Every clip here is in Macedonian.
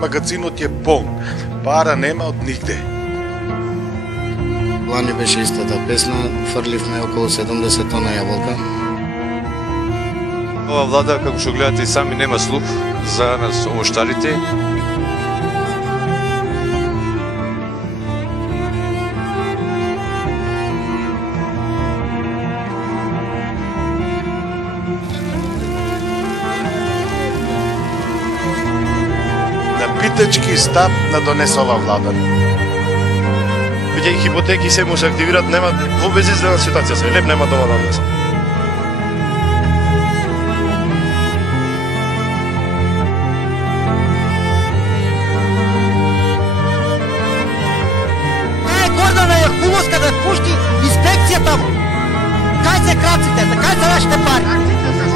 магазинот е полн. Пара нема од нигде. Лани беше истата песна, фрливме околу 70 тона јаболка. Ова влада, како што гледате и сами, нема слух за нас овоштарите. Питачки стап на донесе ова влада. Бидејќи хипотеки се може активират, нема во безизгледна ситуација се, леп нема дома да внесе. Гордана Јахмуловска да пушти инспекција таму. Кај се краците, кај се вашите пари?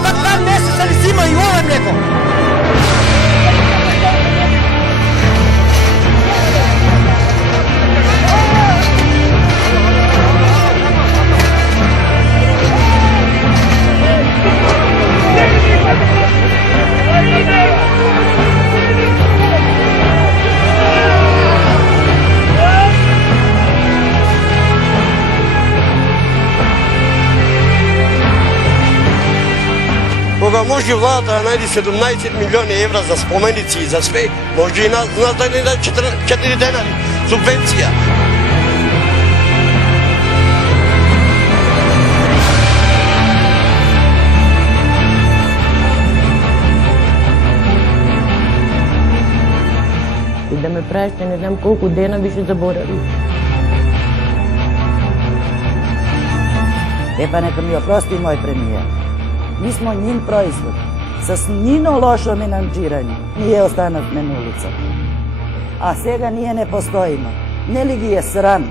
За 2 месеца ли зима и ове млеко? Кога може владата да најде 17 милиони евра за споменици и за све, може и нас да не даде 4 денари субвенција. И да ме праште, не знам колку дена више заборави. Па нека ми опрости мој премиер. Mi smo njin proizvod, sa njino lošo menadžiranje. Nije ostanavme na ulica. A svega nije ne postojimo. Ne li gi je sram